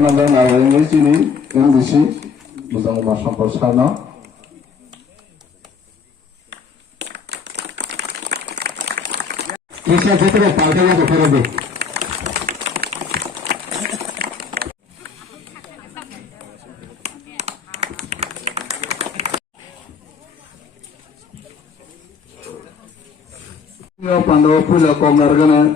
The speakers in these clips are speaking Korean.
nanda narayani chini ingisi muzang ma sampor sana Kisah itu pakai yang kepada Pandawa Puja Komnargana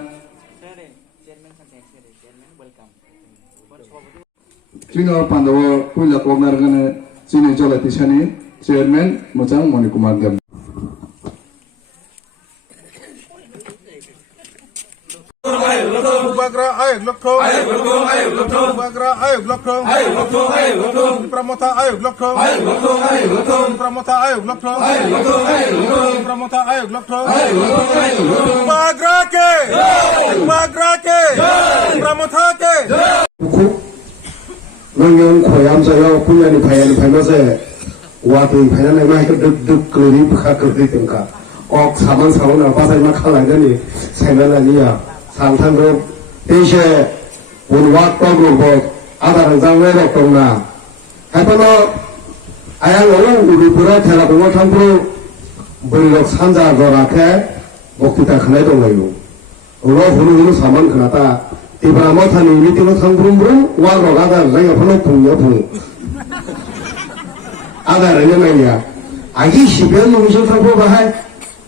Chino Pandawa Puja Komnargana Chini Jolatisani Chairman Mujang Moni Kumar Dem Bagra ayuk lokthong Bagra ayuk lokthong Pramotha ayuk lokthong Pramotha ayuk lokthong Pramotha ayuk lokthong Bagra ke Pramotha ke Nong khoyam sayo punya ni phayan phainose watu phayan ai mai duk duk kuri bukha kuri tengka ok saman na pasai ma khalai ni saina ni ya 상탄 그 대시에 원와 떠그고 아다른 장외 덕동나 해보노 아양 오는 우리 불에 대라동을 탐부로 물력 산자 거라케 목티다 khane 동가요 우로 부르는 사만 그나다 이바 못하니 미티로 탐부름 와로 가다 내가 번호 풍요 아다른 년이야 아기 시변 농신 탐부가 해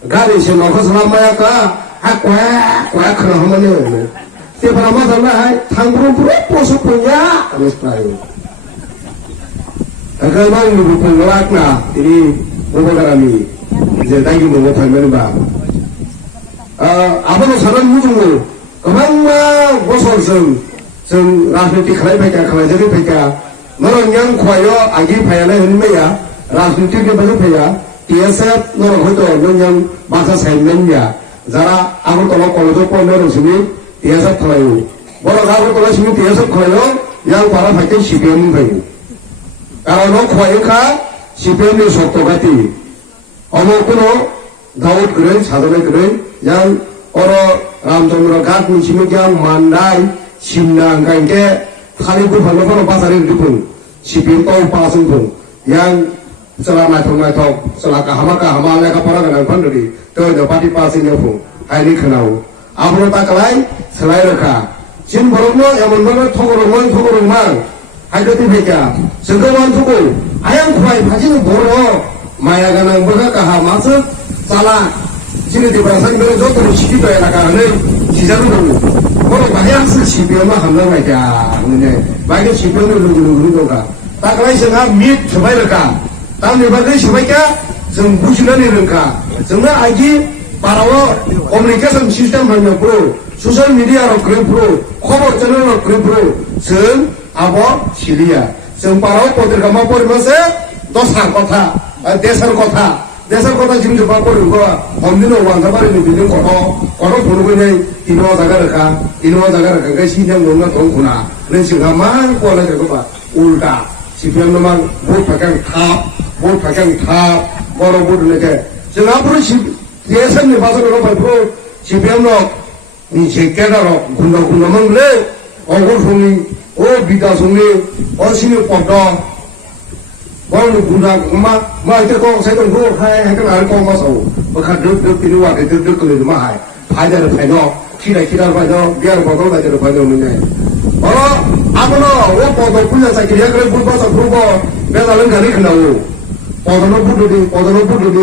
가리시 놓고 사람마야까 quá khờ không bao nhiêu nữa thì bà mà thằng này thằng bố bố số của nhá cái này cái mà người bố bố lạc na thì bố bố cái này giờ đang dùng một thằng nữa bà 아버지 사람 무중을 그만 bố số sừng làm việc khai phải cả khai giới phải cả nó nhân khoai đó anh ấy phải là hình mấy à làm việc cái bao nhiêu phải à TSF nó là hồi đó nó nhân ba sa sen men ya Zara aku tolong kalau tu pun orang sini tiasa kelayu. Kalau aku tolong sini tiasa kelayu, yang para fakir CPM bayu. Kalau nak kelayu kah CPM ni sok togati. Amu kuno Daud keren, Sadone keren, yang orang Ramchandra Ghat ni sini yang mandai Simna angkai ke kali tu kalau kalau pasar itu pun CPM tahu pasang pun yang selama itu selaka hama mereka para dengan pandiri tu ada parti pasingnya pun hari kenau apalagi tak lain selain mereka sin borongno yang mana thogorong hari itu mereka sekarang tu ayam kuai baju borong maya ganang mereka kah masuk salah sini di perasaan mereka jauh terus sikit tu mereka ni sisa tu borong banyak CPM mah hamil mereka ni banyak CPM tu tak lain sehingga meet sebaik mereka Tapi bagi sebaiknya, semua bujulan ni rengka. Semua lagi para komunikasi sistem hanya pro, sosial media orang keren pro, kabar channel orang keren pro. Semua apa silia. Semua para putera mampu masa dosar kota, desar kota jim jumpa pro juga. Hamdino wan sabar ini bidung kota puluh ni ino jaga reka, kasi yang nunga tongkuna. Nasi kamar kuala jaga ulta. CPM memang buat pakai 탑, 뭐로 부르는데, 지금 앞으로 예선이 봐서 그런 앞으로 CPM 이 제깨다로 군다만 그래, 어골송이, 비다송이, 신이 뻗다, 뭐는 군다, 이때 꼭 세던 거, 해가 알 거, 마서, 득, 필요와, 득, 그래도 마, 파자를 파죠, 키라, 파죠, 미안을 봐도, 파자를 파죠, 문제. 아무나, 뻗어, 불려서, 그래, 불봐서, 부르고, 내가 런가리 큰다고. Podano budu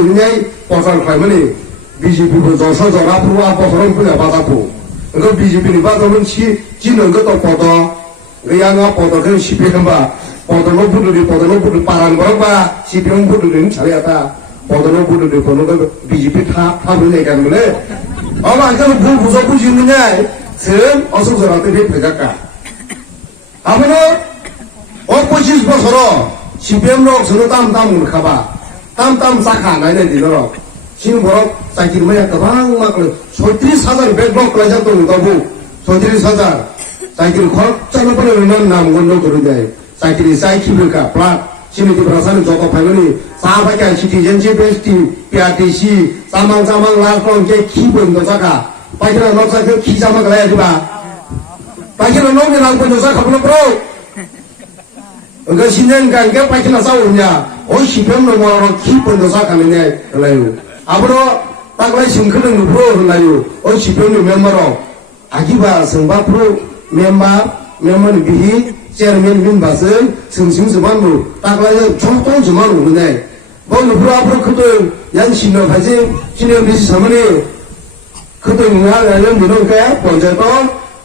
ni pasal family BJP pun jasa jara pun apa orang punya batapu. Engkau BJP ni batapu ni cina engkau tak pada, yang apa pada kan CPM ba. Podano budu parang berapa CPM budu ni cari apa. Podano budu BJP tak boleh kan boleh. Awak kalau buat bujuk ni sem asal jara tu dia pergi. Amano, oposisi pasal. CPM 로 서로 땀 가봐. 땀 싹하 나이네 디더러. 지금 뭐라 싹이 뭐야 가방 막 소들이 사जार 100억 가자 또 너무 소들이 사जार. 싹이를 걸 짜는 버리는 남은 건도 그러대. 싹이를 사이키블까 플랫 지금 이 브라사는 저거 발견이 사바가 시티즌시 베스티 PRTC 사망 라스론 게 기본도 사가. 바이크는 넣어서 그 기자만 가야 돼 봐. 바이크는 넣으면 안 보여서 가보는 프로. 그 신년간 게 빠지나 싸우냐 시평 넘어가고 기본도 사가느냐 그래요 앞으로 딱라이 심크는 프로 흘러요 시평 멤버로 아기바 성바 프로 멤버는 비히 체르면 민바스 성심스만로 딱라이 총통지만 오는데 뭐 프로 앞으로 그들 연신로 가지 신년 비시 사모니 그들 응하려면 이런 거야 먼저 또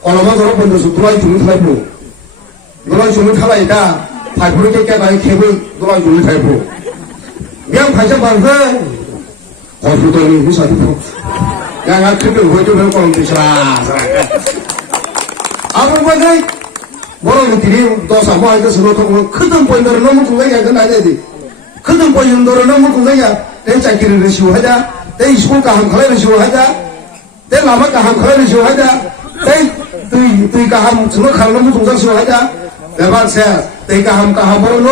얼마나 번들서 돌아이 주문 탈부 돌아이 주문 탈라이다 8% 깨끗하게 캡을 돌아이 주문 탈부 그냥 반찬 반서 거수더니 회사도 양아 큰걸 보여주면 꼬는 뜻이라 아버지는 뭐라고 드리 도사 뭐 하니까 서로 통은 크던 보인도를 너무 궁상이야 그건 아니야 크던 보인도를 너무 궁상이야 내 짝기를 시우하자 내 이시골가 한 칼을 시우하자 내 라마가 한 칼을 시우하자 내 뜨이가 한 정말 칼을 너무 동상 시우하자 내 박세 뜨이가 한 가한 보러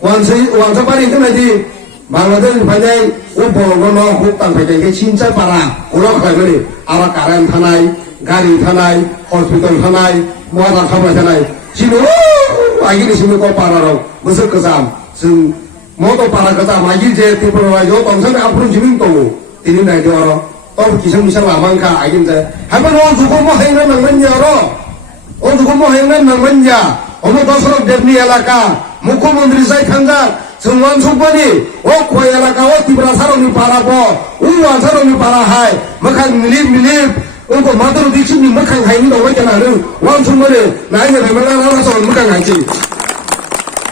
완성발이 끝나지 말라들 반야이 오보로노 혹당 백에게 진짜 봐라 올라가거리 아마 가란 하나이 가리 하나이 호스피tal 하나이 뭐하다 가버려 하나이 지금 아기를 심고 봐라로 무슨 거삼 지금 모두 봐라 거삼 아기 제 티프로 와요 동생들 앞으로 지금 또 이리 나이도로 또 기성미상 라만가 아기인데 한번 오주고 뭐 행는 낭만냐로 오주고 뭐 행는 낭만냐 어느 도서로 데미엘라가 무코몬들이 사이탄자 정원 총권이 고야라가 티브라 사람이 바라고 우와 사람이 바라하이 막한 밀립 그 마드로 딕신이 막한 하이니도 왜냐나는 왕 총권이 나이가 배말라 나라서 막한 하이지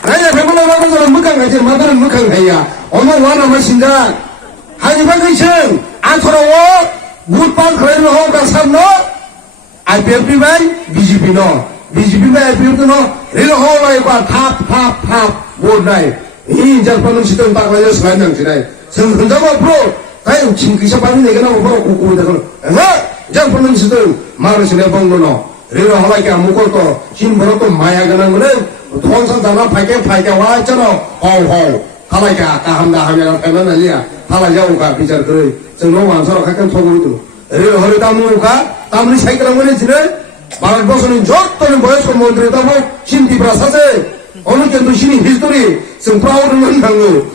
나이가 배말라 나라서 막한 하이지 마드는 막한 하이야 어느 와나마 신장 하니바 그이층 안토라워 굿반 그래는 호가 삼노 IPFP만 BGP노 IPFP노 레로 호라이과 탑 못나이 이 장판은 시동 딱 걸려 스라이딩 지나이 성hun자고 앞으로 가요 징기샤 빨리 내게나 오버로 고고에 대해서 장판은 시동 마르시네 봉로노 레로 하라게 아무것도 또 힘으로 또 마야가는 거는 돈산다나 파게 와있잖아 호호 하라게 아까 한다 하면 되면 아니야 하라자오가 비자를 그래 정로 완서로 가끔 토고도 레로 허리 땀을 사이가는 거는 지는 말을 벗어는 저또는 뭐였어 뭔들에다고 신디브라 사세 어느 견도 신이 히스토리 승프라우르는 강로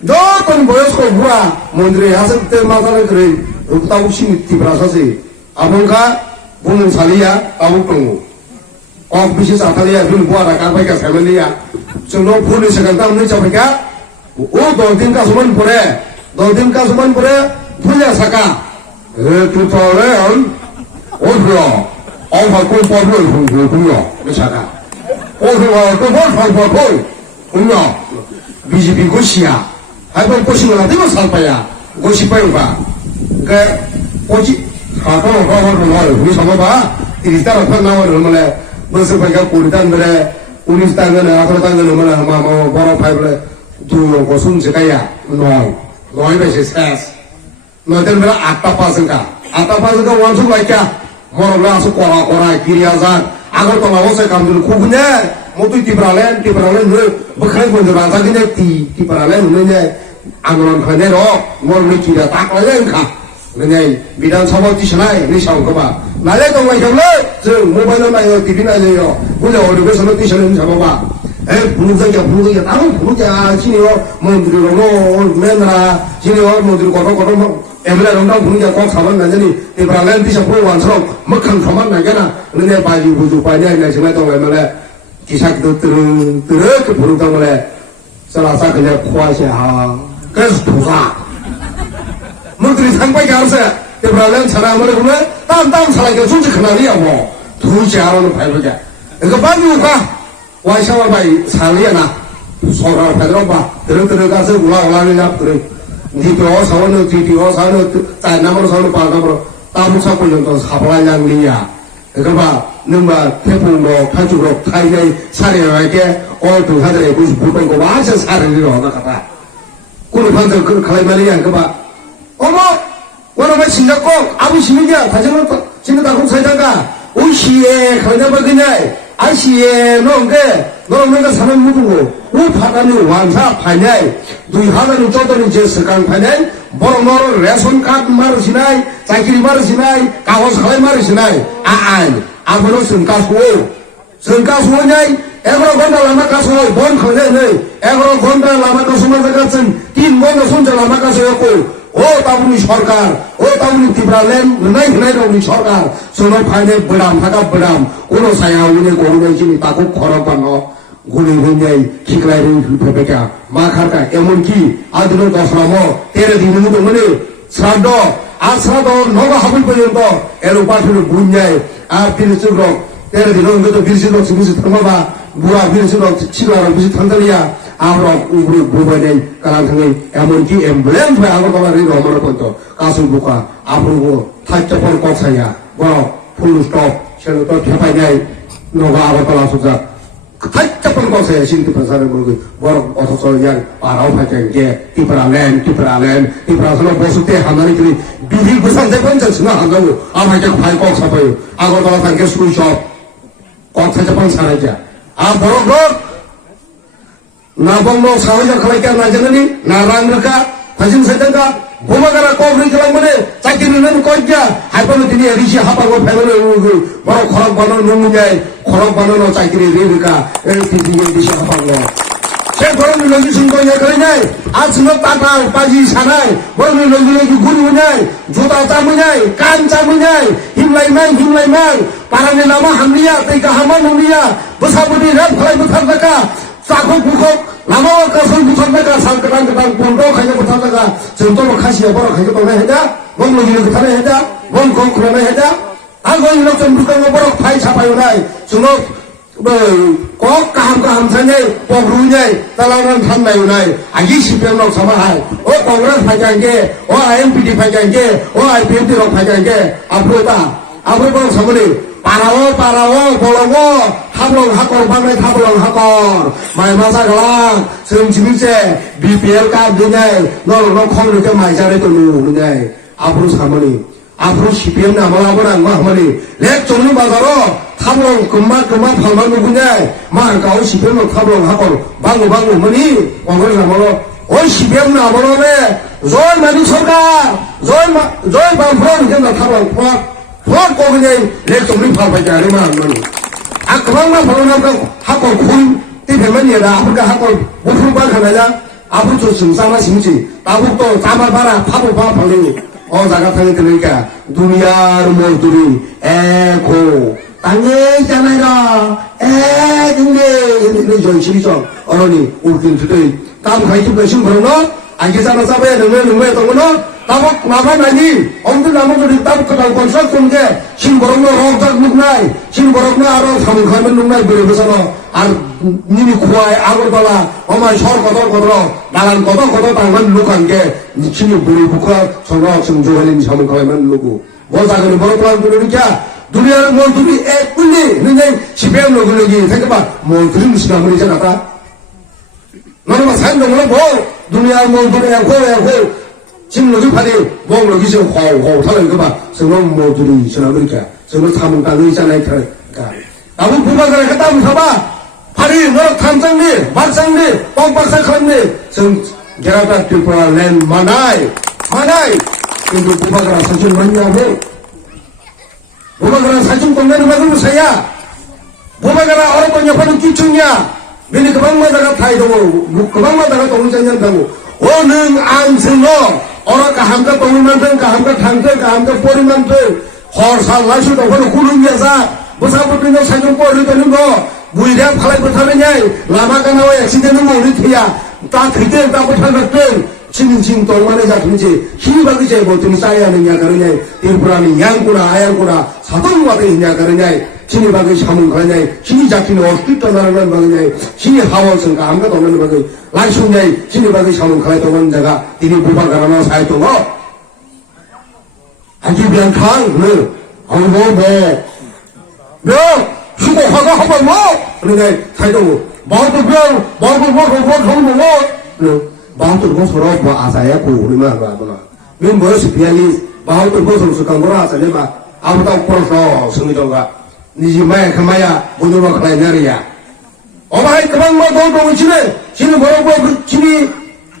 너떤 모여서 뭐야 뭔들의 야석 때 마사를 그래 없다고 신이 디브라사지 아몬가 보는 살이야 아무것도 비시 사탈이야 눈 보아라 깡파이가 살면이야 정로 보는 시간 다음에 잡을까 너팀 가수만 보래 너팀 가수만 보래 분야사가 그토래 어디요 어화골 법을 공요 사가 어디와 그 뭘 공요 비지비 곳이야 하여튼 곳인 거나 되면 살바야 곳이 빠요가 그 꽃이 하고 우리 잡아봐 이리 따라 편나와를 얼마나 무슨 바이가 우리 우리 땅은 아들 땅은 얼마나 뭐라 파이블에 두고 숨지가야 너희 배시 세스 너희들 왜 아따 빠진가 완전 갈까 뭐라 서 꼬라 길이야산 아걸 또 나와서 감들 고구냐 모두 디브랄렌 그 북한 분들 와서 그냥 디브랄렌 그냥 아무런 그대로 뭘 길이야 딱 걸려니까 그냥 미란 사법 뛰시나이 네 샤운 거봐 날래 동안 형래 저 모바일 나요 디비 나요 그냥 어려워서 뛰시는 잡아봐 부르기야 나는 부르자 지니요 뭔들이로 맨날 지니요 뭔들이 고로 에브라 런다 부르자 꼭 사만 나더니 디브랄렌 뛰셔 완처럼 먹한 가만 나게나 근데 바지 부주 바냐 내 정말 또 얼마나 기사기도 뜨르 그 부르다 보래 살아서 그냥 코아시아 그래서 도사 너들이 상박이 알았어요 디브랄렌 사람을 보면 땀 살아게 존재 그날이야 뭐 두지 않아는 발로자 그러니까 바지우가 와이샤와 바이 살리야나 소라 페드로바 들어가서 올라가는 잡들은 니도 사원은 뒤도 사원은 딴나무로 사원은 바람으로 땀을 잡고 연도 사발량 리야 그러니까 너마 태풍으로 가죽으로 타이네 사례하게 어두 하더래 무슨 불pen고 완전 사례로 나가다 꾸르 반들 그 가이말이야 그봐 어머 원어만 신작고 아무 시민이야 다정을 신다고 사장가 오시에 가냐봐 그냥 아시에 너는 거 사람 묻고 우파가니 완사 파냐이 누이 하나는 쪼더니 제 석강 파냐이 모로모로 레손 카드 마르시나이 자기리 마르시나이 가호스 가이 마르시나이 아무로 성가수냐이 11ঘন্টা লামা কাজ হয় বন খানে নেই 11ঘন্টা লামা কাজ সমাজে কাছেন 3 ঘন্টা শুনছে লামা কাজ হয় ও তাবুনি সরকার ও তাবুনি ত্রিপুরালেন নাই নাই রনি সরকার সোনার ফাইনে বড়াম থাকা বড়াম কোন সায়া উনি গরুনাই চিনি তাকে খরক বানো গুলি হইয়াই ঠিকলাই ফেপেকা মা খারকা এমন কি আদিনের দশরাম 13 দিন মানে শ্রাদ্ধ আর শ্রাদ্ধ নবা হাবি পর্যন্ত এর উপাসনে বুঝায় আর বিরসুর 13 দিন হয়তো বিরসুর বিরসু থামাবা বুড়া বিরসুর ছিল আর বিরসু থামতালিয়া আমরা উপরে ঘুরবাই নেই কারণ থাকি এমনকি অ্যাম্বুলেন্স হয় আগরতলার এই রহমানের পর্যন্ত কাসুল বোকা আপনার থাকতে পর কছাইয়া বড় ফুল স্টপ সেটা তো ঠেপাই নেয় নগা আগরতলা সোজা থাকতে পর কছাইয়া শিল্পী প্রসারের মুরগি বড় অথচ ইয়ার পাড়াও ফাঁকে গে ত্রিপুরা বসতে হামারি করি বিধি গোসান যে পঞ্চাশ না হাজার আমাকে ভাই কক সাপাই আগরতলা থাকে সুই সব কছাইতে পান সারাইয়া আর বড় na bongno sahaja khalaikan na janani na rang reka thajin sedanga bumagara kobri kalang mane chakiri nan koja haipano tini rishi hapago family ugu baro khorok banon numu jai khorok banono chakiri reka titi rishi hapago se borom ni logi sun koya kare nai aaj no tata paji sanai borom ni logi guru nai jota chamu nai kan chamu nai himlai mang parane nama hamliya teika haman hamliya besabudi rap khalai buthar daka চাকু বুকক লামাও কাসল বুথর নাকা সাল কাটাং কাটাং পন্ডো খাইতে বুথর নাকা जोंथ' खासिया बर' खाइते बावनाय हेदा बं लगिनो खोथानाय हेदा बं खम खुलानाय हेदा आगो इनो जों बुकाङो बर' फाइ साफायनाय जोंनो कक गाहाम थानाय पग्रुनाय तालारान थाननाय आगि सिपिएमनाव सामाहाय ओ कांग्रेस फाइगांगे ओ आइएमपिडि फाइगांगे ओ आइपिएमडि रक फाइगांगे आफ्रोता आफ्रो सामने पारावो बलंगो थाबलं हाकर बांनाय थाबलं हाकर माइ मासा गलां जों जिबिसे बिपिएल कार्ड दिनाय न खंगनिके माइ जानाय तो नुनाय आफ्रो सामने आफ्रो सिपिएम नामालाबो नां मा हमनि लेक चंनि बाजारो थाबलं कम्मा फालमान नुनाय मा गाव सिपिएम थाबलं हाकर बांगो मनि कांग्रेस नामालो ओ सिपिएम नामालो ने जय मानि सरकार जय बामफ्रन जेना थाबलं फट कोगै लेक चंनि फालबाय जारे मा हमनि आकबांना फलनाबो हाकर खुन तिफेमनि रा आफुका हाकर बुफुबा खानाया आफुचो सिंसामा सिंसि ताबुतो चामा बारा फाबो बा फलनि ओ जागा थाङै तलैका दुनियार मजदुरि एको ताङै जानाय र दिने जयसिरि ज अरनि उकिल थुदै काम खाइथु बेसिम भरनो आगे जाना जाबाय नोंनो दङनो ताबक माबा नायनि अंदु नामो जुदि ताबक कटाव कनसाल कमगे सिन बरनो रक जाक मुकनाय सिन बरनो आरो सामखायमन नुनाय बोरै बसानो आर निनि खुवाय आगरबाला अमाय सर कदर दालान कदर तांगन लुकानगे सिनि बोरै बुखा संग संजोहलिन सामखायमन लुगु बो जागनि बर प्लान दुनि क्या दुनियार मजदुरि एक कुलि नोंनि सिपेम लुगुलुगि थांबा मजदुरि मुसलामनि जानाता नरमा साइन दङला बो दुनियार मजदुरि एखौ 지금 여기 파리 뭐 여기 지금 호 타는 거 봐. 저는 모두리 지나버리까. 저는 사문 땅에 있잖아요. 그러니까 나무 부바가를 갖다 붙여 봐. 파리 너 탐장리, 막장리, 뻥박사 칸리. 전 게라다 튜퍼라 랜 마나이. 근데 부바가라 사진 뭐냐고. 부바가라 사진 공개를 받으면 사야. 부바가라 어떤 옆에는 끼충이야. 맨이 그방마다가 타이도고 그방마다가 동전한다고. 오는 안승노 어라 가함가 동물만들 가함가 당들 가함가 꼬리만들 허살 라슈도 허는 구름이야사 무사부터는 사정 꼬리 되는 거 무이랴 팔ай 못하느냐 라마가 나와 액시데는 모르 티야 다 그때 다 못하거든 진진 동만에 잡든지 힘박이 제 못좀 쌓여야 하느냐 그러냐 일부라는 양구나 아양구나 사동과 되느냐 그러냐 신이 박이 사문 그러냐 신이 잡히는 어떻게 떠나는 거냐 신이 하원성가 아무것도 없는 거냐 라이슈냐 신이 박이 사문 그래 동안 내가 이리 부바가라나 사이도 뭐 아주 변탕을 뭐 수고하고 하고 뭐 그러냐 사이도 마음도 마음도 뭐 서로 뭐 아사야 고르면 봐도나 왜 뭐지 비야니 마음도 뭐 서로 강보라 아사네 봐 아무도 벌써 승리도가 니지 마야 그마야 오늘만 그래 내려야 어마이 그만 뭐 너도 지네 지는 뭐라고 그 지니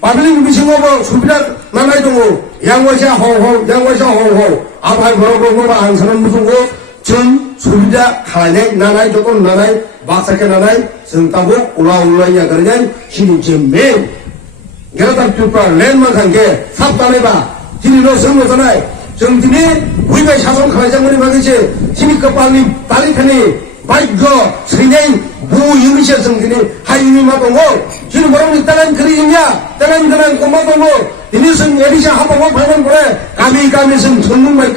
바빌링 미싱어 뭐 수비라 나나이 동고 양원샤 호호 아바이 뭐라고 뭐 안사는 무슨 거전 수비자 하네 나나이 조금 나나이 baksakenanai जों ताबो उला उलाया करने सिनि जेमे गेरादार पिपा लेन माखांगे साब तानायबा दिनैल' जों मोजानाय जों दिनै बुइबाय सासन खालायजांमोननि बागैसो सिनि कपालनि तालिखानि भाग्य सैनाय बुयोमिसो जों दिनै हारिनि मा दङ जों बर'नि तालान खोरिया तालान गोनां मा दङ दिनै जों एडिसा हाबाखौ फायनान करे गामि गामि जों थुनमुंबाय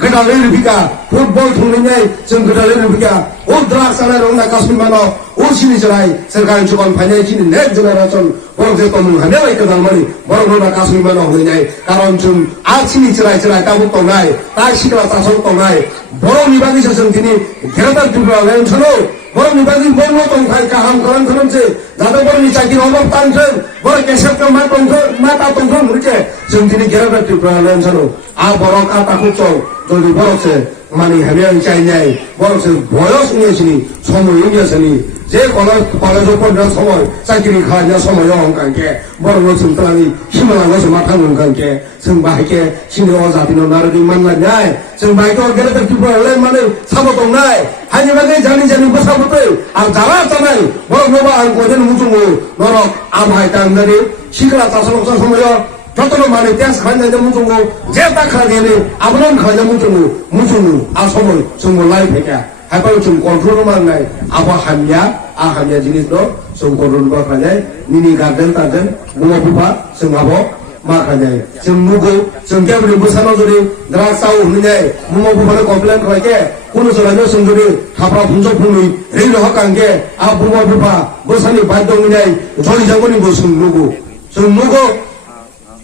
गोदालै रुबिका फुटबल थुनैनाय जों गोदालै रुबिका ओ द्राग्स जानाय रंना काश्मीर मानो ओ सिनि जराय सरकारनि जुगान फायनाय सिनि नेक्स्ट जेनेरेसन बरं जे तमुं हाने बाय गोदान मानि बरं रंना काश्मीर मानो होनाय कारन जों आ सिनि जराय जराय ताबु तंनाय ता सिकला तासन तंनाय बर'नि बागैसो जों दिनै गेरादार दुब्रा लेन छनो बर'नि बागै बर'नो तंखाय गाहाम खालाम खालामसे जाहाथे बर'नि चाकरि अभाब तांथों बर' केसेपखौ मा तंथों मा ता तंथों होनके जों दिनै गेरादार दुब्रा लेन छनो आ बर' काताखौ चौ जल्दि बर'से मानि हाबियां चाइनाय बर'से बयस उनियासनि समय उनियासनि जे कलेजआव फरायनाय समय चाकरि खालामनाय समायाव अंकांके बर'नो जों तालानि हिमालयआव मा थांनो अंकांके जों बाहायके सिनि अजातिनो नारदि मानलायनाय जों बाहायके गेरादार दुब्रा लेन माने साबो दंनाय हानि बागै जानि जानि बोसाबोतै आं जाला जानाय बर'नोबा आं गजेन मुजुङो नरक आमहाय तांनानै सिगला तासलक्सा समायाव 저들은 만에 댄스 खालामनायजों 무중고 제딱 खालामनानै 아무런 खालामनाय 무중고 아소문 정말 라이프야 하이파이 좀 컨트롤 만나य 아바 함야 아 함야 지니도 좀 컨트롤 받아야 니니 가든 따든 무엇부파 정하고 막하냐 좀 누구 정경을 무산호들이 나라 싸우 없느냐 무엇부파를 컴플레인 하게 고노서라며 성들이 하프라 분석품이 레이로 학관계 아 무엇부파 무산이 반동이냐 저리 장군이 무슨 누구 좀 누구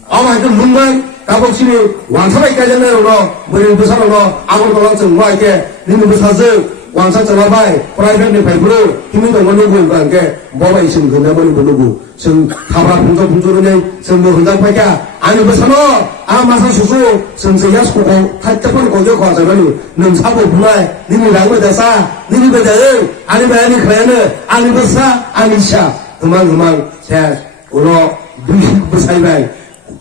아마 그 문만 가복심이 완사바이까지는 머리 부사로 아무로 돌아서 뭐하게 니는 부사서 완사 전화바이 프라이팬의 발부로 힘이 동원을 보는 게 뭐가 있으면 그 내버리 부르고 정 타브라 분조로는 정부 현장파이까 아니 부사노 아 마사 수수 정세야 수고 탈적을 고겨 과자라니 능 사고 분할 니는 랑거다사 니는 거다을 아니 바야니 그야는 아니 부사 아니샤 그만 제 우로 부사이바이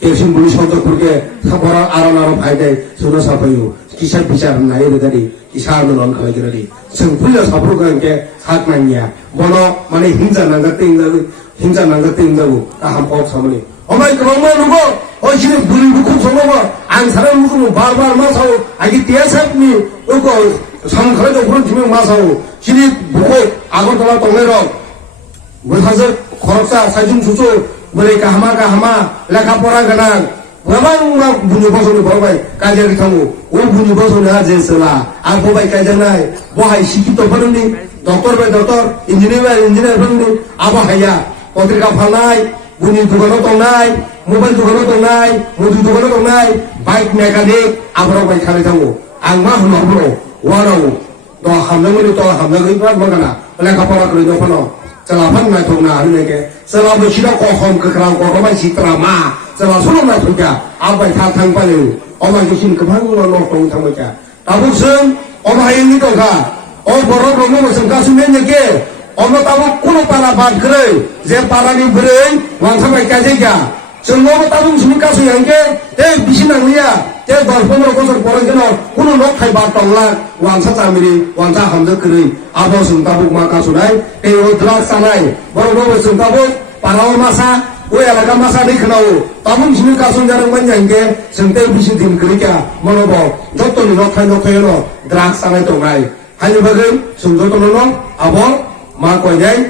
대신 물이 손도 그렇게 사보라 알아나로 봐야 돼. 전화 사봐요. 기사 비자는 나야 되다니. 기사는 넌 거기라니. 정 풀려 사보러 가는 게 사건이야. 뭐너 만에 힘자 난가 땡다고 나한 법 사모니. 어마이 그런 말 누구? 어시는 물이 묵고 성공어 안 사람 묵고 바바 마사오. 아기 대사님이 어거 상가라도 그런 주명 마사오. 신이 묵고 악을 돌아 동네로 뭐 사서 거럽사 사중 주소 mereka hama leka pora ganang memang bunyi bosoni bawa kajar kamu bunyi bosoni aja selah aku baik kajar nai wahai sikit tu penuh doktor baik doktor engineer penuh apa haya potrika panai bunyi tukar otong nai mobile tukar otong nai mobil tukar otong nai bike mekanik apa baik kali kamu angmah bro warau doa hamil itu mana leka pora kerja penuh Selapan ngai thong na ni ke selabu sida ko khom ke krang ko ba si trama sela sulu na thuja abai tha thang pa lu omai ke sin ke bang lo lo tong thang ba cha tabu seung omai ni to ga o borok romo mo seung ka sumen ne ke omo tabu kuno pala ban kre je para ni brei wang thang ba ka je ga seung mo tabu sumen ka su yang ke bisin nang ya te dor pomro ko sor porang ke no kuno nok khai ba tong la wang sa chamiri wang sa ham de kre abo seung tabu ma ka su nai te o drak sanai borok romo seung tabu Parau masa, alaga masa ni kenau. Tamu sini kasun jarang menjangke, sentai bisin tim kerja, monobo. Joto ni nokai no, drak sanai tongai. Hanya bagai, sungguh tono abo, mak konyai,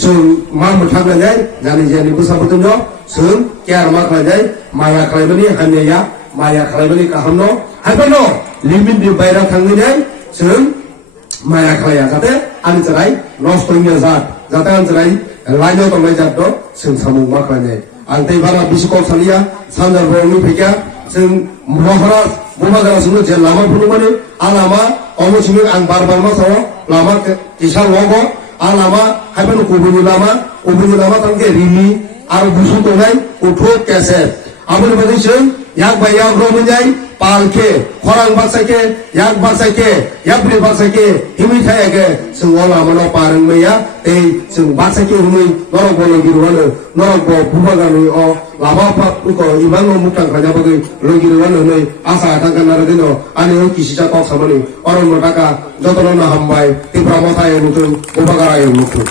sung mak mutak konyai, jani besar betul sung kiar mak konyai, maya kalibani hanya ya, maya kalibani kahamno, apa no, limit di bayar kanyai, sung maya kalaya kate, ani cerai, nostonya zat cerai. 라이너 동네 잡도 승사무 막하네 안테 바라 비스코 살이야 산자 보니 페냐 승 무마가라 승도 제 라마 부르마니 알라마 어머 지금 안 바르바마 사와 라마 기사 로고 알라마 하이바노 고분이 라마 당게 리미 아르 부수 동네 우토 캐세 아무리 받으신 약 바야 그러면 palke khorang baksake yak baksake yapri baksake himi thayake sung wala mano parang meya ei sung baksake himi norok bolo giruano norok bo bubagani o laba pa ko ibango mukang kanya bagi logiruano nei asa tangkan naradino ani o kisija kok samani oron meraka jotono na hambai ti pramotha e mutun ubagara e mutun